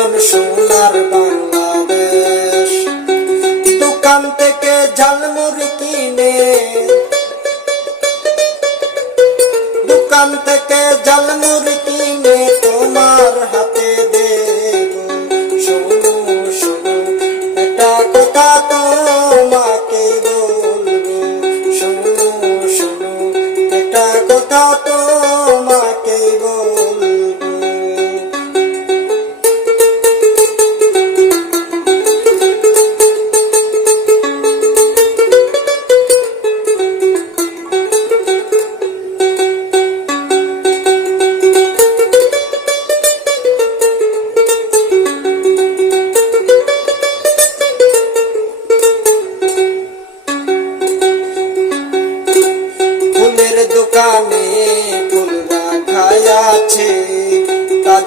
প্রয়োজন সোনার বাংলাদেশ। দোকান থেকে ঝালমুড়ি কিনে। দোকান থেকে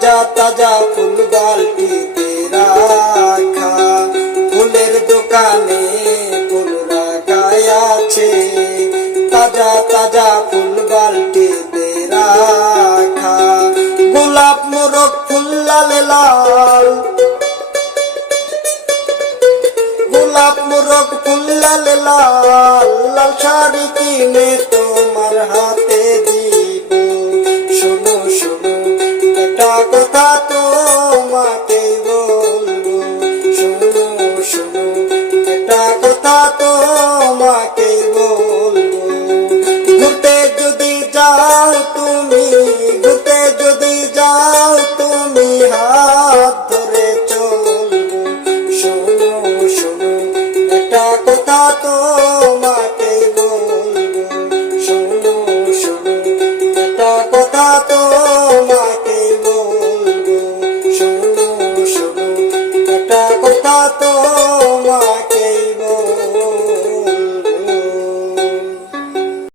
তাজা তাজা ফুল বালতিতে রাখা। ফুলের দোকানে ফুল রাখায় আছে। তাজা তাজা ফুল বালতিতে রাখা। গোলাপ মোরক ফুল, লালে, লাল। গোলাপ মোরক ফুল, লাল লাল। লাল শাড়ি কিনে তোমার হাত তো